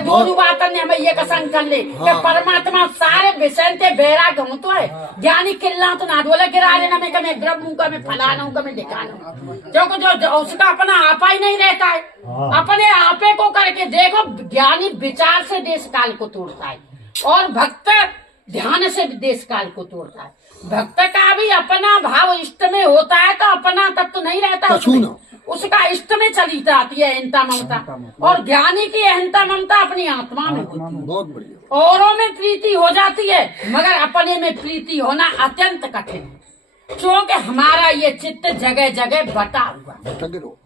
दो बातन ने हमें ये कसम कर ले कि परमात्मा सारे विषय ते बेरा घूम तो है ज्ञानी किल्ला तो ना बोला गिरा लेना मैं कभी ब्रह्म का मैं फलाना हूँ कभी दिखाना जो उसका अपना आपा ही नहीं रहता है। अपने आपे को करके देखो, ज्ञानी विचार से देश काल को तोड़ता है और भक्त ध्यान से देश काल को तोड़ता है। भक्त का भी अपना भाव इष्ट में होता है तो अपना तत्व नहीं रहता उसका इष्ट में चली जाती है अहंता ममता, और ज्ञानी की अहंता ममता अपनी आत्मा में होती है। बहुत बढ़िया। औरों में प्रीति हो जाती है मगर अपने में प्रीति होना अत्यंत कठिन है, क्योंकि हमारा ये चित्त जगह जगह बटा हुआ है।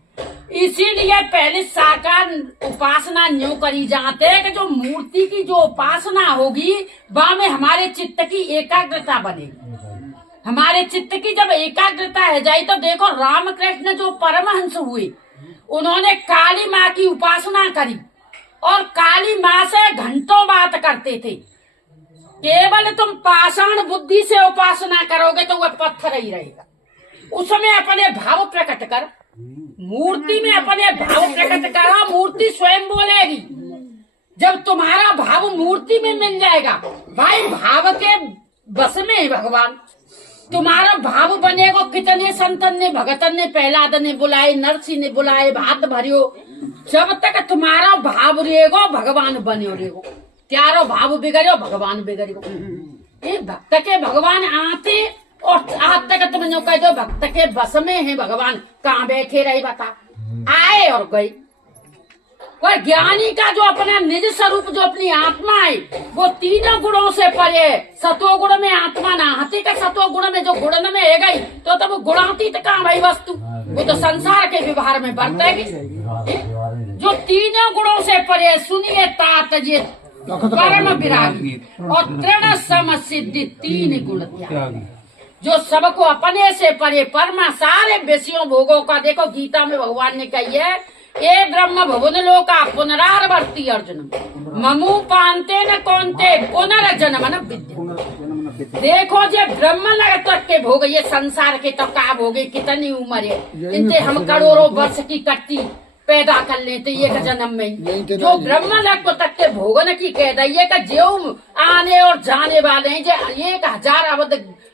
इसीलिए पहले साकार उपासना न्यू करी जाते है कि जो मूर्ति की जो उपासना होगी वहाँ में हमारे चित्त की एकाग्रता बनेगी। हमारे चित्त की जब एकाग्रता है जाए तो देखो रामकृष्ण जो परमहंस हुए उन्होंने काली माँ की उपासना करी और काली माँ से घंटों बात करते थे। केवल तुम पाषाण बुद्धि से उपासना करोगे तो वह पत्थर ही रहेगा। उसमें अपने भाव प्रकट कर, मूर्ति में अपने भाव प्रकट करो, मूर्ति स्वयं बोलेगी। जब तुम्हारा भाव मूर्ति में मिल जाएगा, भाई भाव के बस में ही भगवान तुम्हारा भाव बनेगा। कितने संतन ने भगतन ने प्रहलाद ने बुलाए, नरसिंह ने बुलाए, भात भरियो, जब तक तुम्हारा भाव रहेगा भगवान बने रहेगो। त्यारो भाव बिगड़ो भगवान बिगड़ो। ये भक्त के भगवान आते और आज तक तुम जो कह दो भक्त के बस में है भगवान, कहाँ बैठे रहे बता, आए और गए। पर ज्ञानी का जो अपना निज स्वरूप जो अपनी आत्मा है वो तीनों गुणों से परे। सतो गुण में आत्मा ना हाथी का सतो गुण में जो गुण में है गई तो वो गुणातीत कहाँ भाई वस्तु, वो तो संसार के व्यवहार में बरतेगी। जो तीनों गुणों से परे सुनिए तात ये परम विरागी और तृण सम सिद्धि तीन गुण त्यागी। जो सबको अपने से परे परमा सारे विषयों भोगों का, देखो गीता में भगवान ने कही है ए ब्रह्म भुवन लोका पुनरावर्ती अर्जुन ममु पांते न कौनते पुनर्जन्म न विद्या। देखो जे ब्रह्म तक के भोग ये संसार के तो का भोगे, कितनी उम्र है इनसे हम करोड़ों वर्ष की कट्टी पैदा कर लेते एक जन्म में। जो ब्रह्म तक के भोगन की कह दिए का जो आने और जाने वाले हैं जो 1000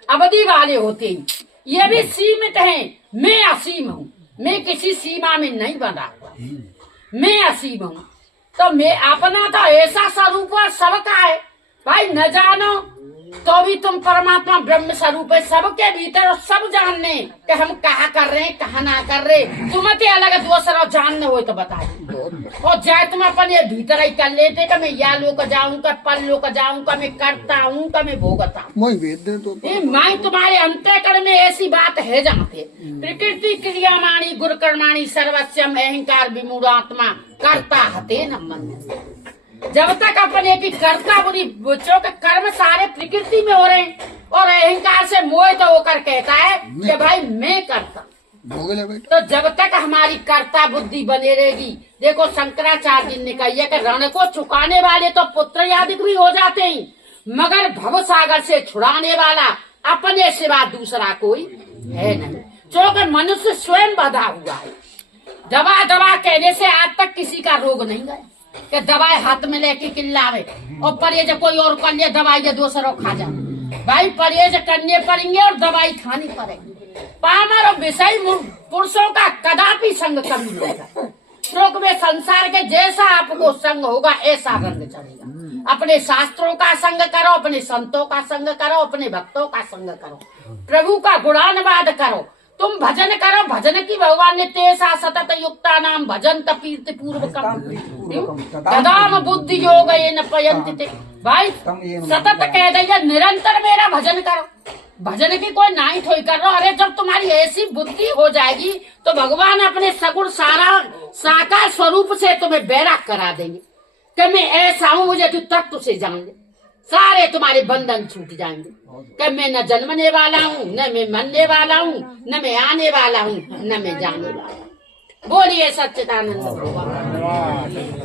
अवधि वाले होते हैं, ये भी सीमित हैं। मैं असीम हूँ, मैं किसी सीमा में नहीं बना हुआ, मैं असीम हूँ। तो मैं अपना तो ऐसा स्वरूप सबका है भाई, न जानो तो भी तुम परमात्मा ब्रह्म स्वरूप है सबके भीतर, और सब जानने कि हम कहा कर रहे हैं कहा ना कर रहे। तुम्हें अलग दूसरा जानने हो तो बता, और जाए तुम अपने भीतर ही कर लेते कि मैं या लोग जाऊंगा पल लोग जाऊंगा, मैं करता हूँ का मैं भोगता हूँ। मैं तुम्हारे अंतःकरण में ऐसी बात है जानते, प्रकृति क्रियामाणी गुरु कर्माणी सर्वस्वम अहंकार विमूढ़ात्मा करता हते न मन। जब तक अपने की कर्ता बुरी बच्चों के कर्म सारे प्रकृति में हो रहे हैं और अहंकार से मोहित होकर कहता है कि भाई मैं करता, तो जब तक हमारी कर्ता बुद्धि बने रहेगी। देखो शंकराचार्य जी ने कही है कि रण को चुकाने वाले तो पुत्र आदि भी हो जाते हैं, मगर भव सागर से छुड़ाने वाला अपने सिवा दूसरा कोई है नहीं, क्योंकि मनुष्य स्वयं बधा हुआ है। दवा दवा कहने से आज तक किसी का रोग नहीं गया कि दवाई हाथ में लेके किल्लावे और परहेज कोई और कर ले दवाई या दूसरों खा जा। भाई परहेज करने पड़ेंगे और दवाई खानी पड़ेगी। पामर और विषय पुरुषों का कदापि संग कभी होगा, श्लोक में संसार के जैसा आपको संग होगा ऐसा रंग चलेगा। अपने शास्त्रों का संग करो, अपने संतों का संग करो, अपने भक्तों का संग करो, प्रभु का गुणानुवाद करो, तुम भजन करो। भजन की भगवान ने तेसा सतत युक्ता नाम भजन तपीर्ति पूर्वकम ददाम बुद्धि योग न पयंति। भाई सतत कह दिया निरंतर मेरा भजन करो, भजन की कोई नाई थोड़ी कर रहा। अरे जब तुम्हारी ऐसी बुद्धि हो जाएगी तो भगवान अपने सगुण सारा साकार स्वरूप से तुम्हें बैराग करा देंगे कि मैं ऐसा हूँ, मुझे तू तत्व से जान ले, सारे तुम्हारे बंधन छूट जाएंगे कि मैं न जन्मने वाला हूँ, न मैं मरने वाला हूँ, न मैं आने वाला हूँ, न मैं जाने वाला हूँ। बोलिए सच्चिदानंद भगवान।